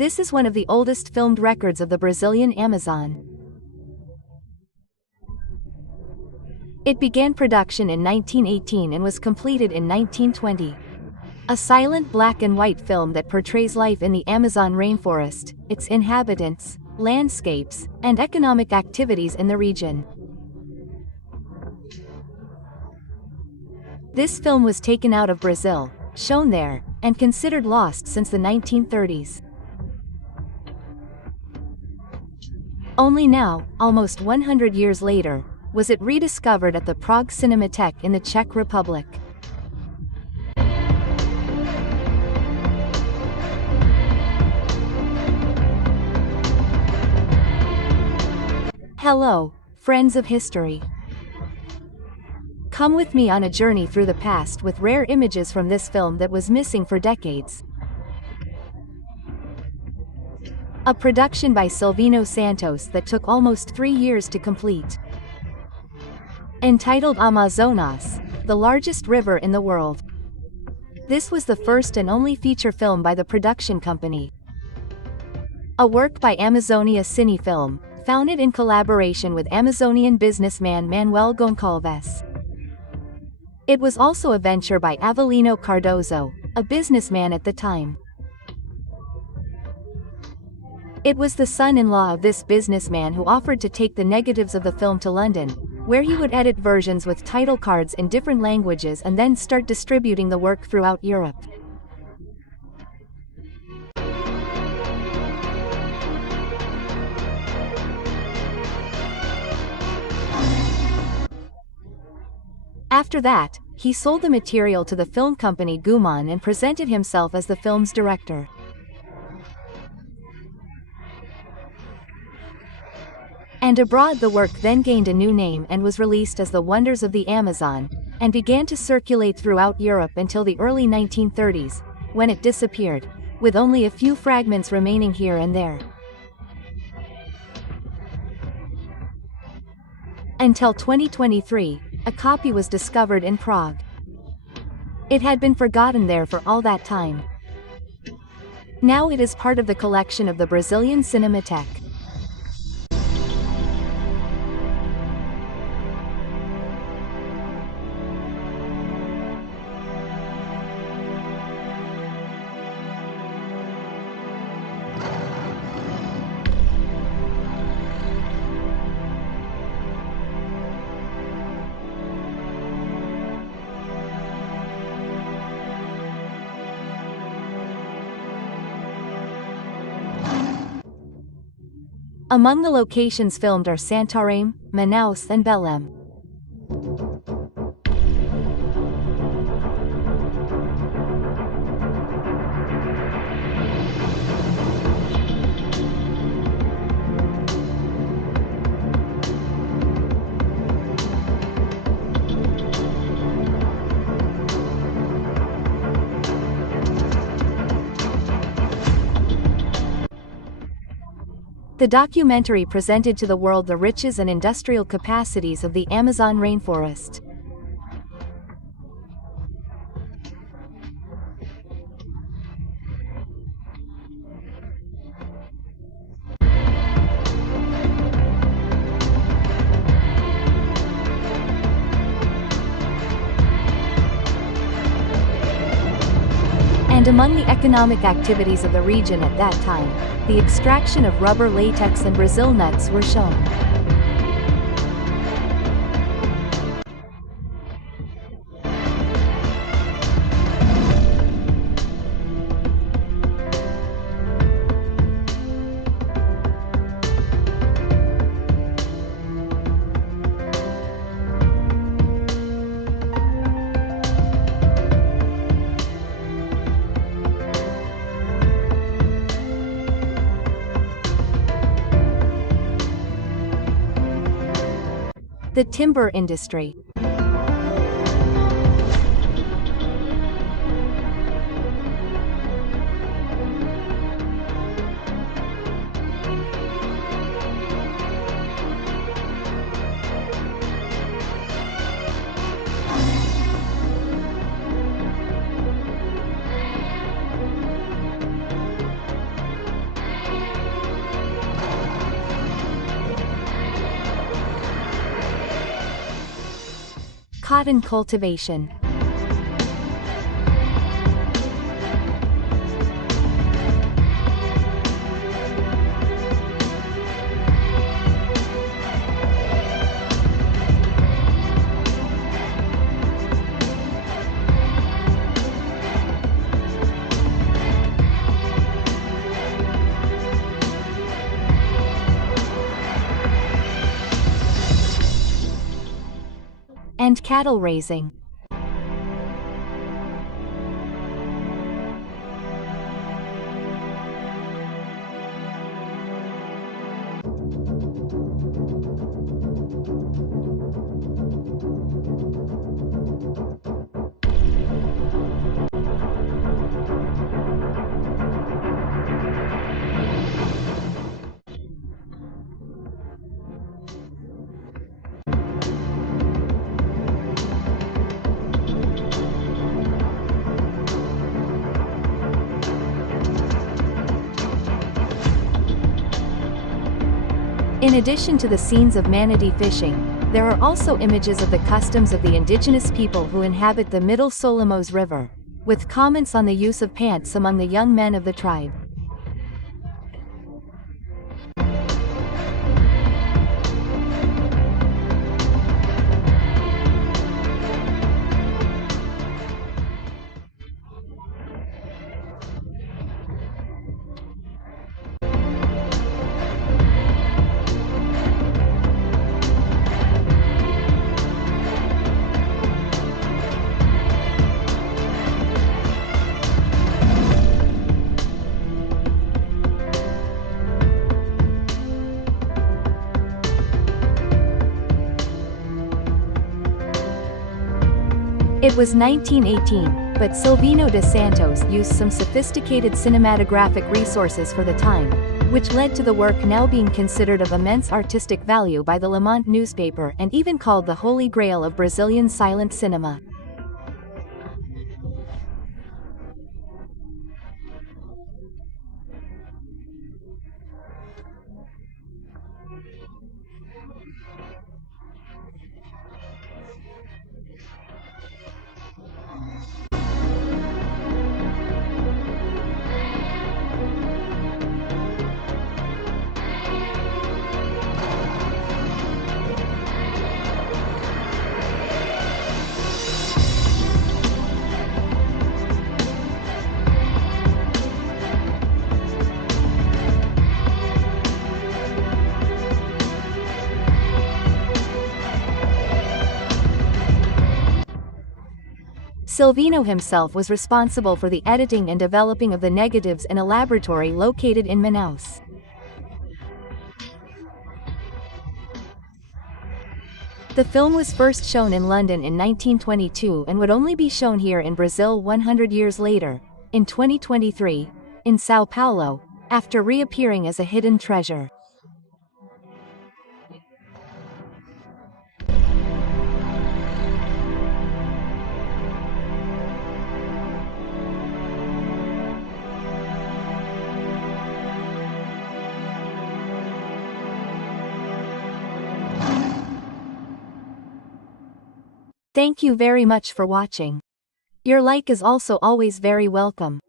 This is one of the oldest filmed records of the Brazilian Amazon. It began production in 1918 and was completed in 1920. A silent black and white film that portrays life in the Amazon rainforest, its inhabitants, landscapes, and economic activities in the region. This film was taken out of Brazil, shown there, and considered lost since the 1930s. Only now, almost 100 years later, was it rediscovered at the Prague Cinematheque in the Czech Republic. Hello, friends of history. Come with me on a journey through the past with rare images from this film that was missing for decades. A production by Silvino Santos that took almost 3 years to complete. Entitled Amazonas, the largest river in the world. This was the first and only feature film by the production company. A work by Amazonia Cinefilm, founded in collaboration with Amazonian businessman Manuel Goncalves. It was also a venture by Avelino Cardoso, a businessman at the time. It was the son-in-law of this businessman who offered to take the negatives of the film to London, where he would edit versions with title cards in different languages and then start distributing the work throughout Europe. After that, he sold the material to the film company Gaumont and presented himself as the film's director. And abroad the work then gained a new name and was released as The Wonders of the Amazon, and began to circulate throughout Europe until the early 1930s, when it disappeared, with only a few fragments remaining here and there. Until 2023, a copy was discovered in Prague. It had been forgotten there for all that time. Now it is part of the collection of the Brazilian Cinematheque. Among the locations filmed are Santarém, Manaus and Belém. The documentary presented to the world the riches and industrial capacities of the Amazon rainforest. And among the economic activities of the region at that time, the extraction of rubber, latex and Brazil nuts were shown. The timber industry. Cotton cultivation. And cattle raising. In addition to the scenes of manatee fishing, there are also images of the customs of the indigenous people who inhabit the Middle Solomos River, with comments on the use of pants among the young men of the tribe. It was 1918, but Silvino de Santos used some sophisticated cinematographic resources for the time, which led to the work now being considered of immense artistic value by the Le Monde newspaper and even called the Holy Grail of Brazilian silent cinema. Silvino himself was responsible for the editing and developing of the negatives in a laboratory located in Manaus. The film was first shown in London in 1922 and would only be shown here in Brazil 100 years later, in 2023, in São Paulo, after reappearing as a hidden treasure. Thank you very much for watching. Your like is also always very welcome.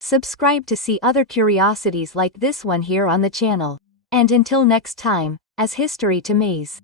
Subscribe to see other curiosities like this one here on the channel. And until next time, as history to maze.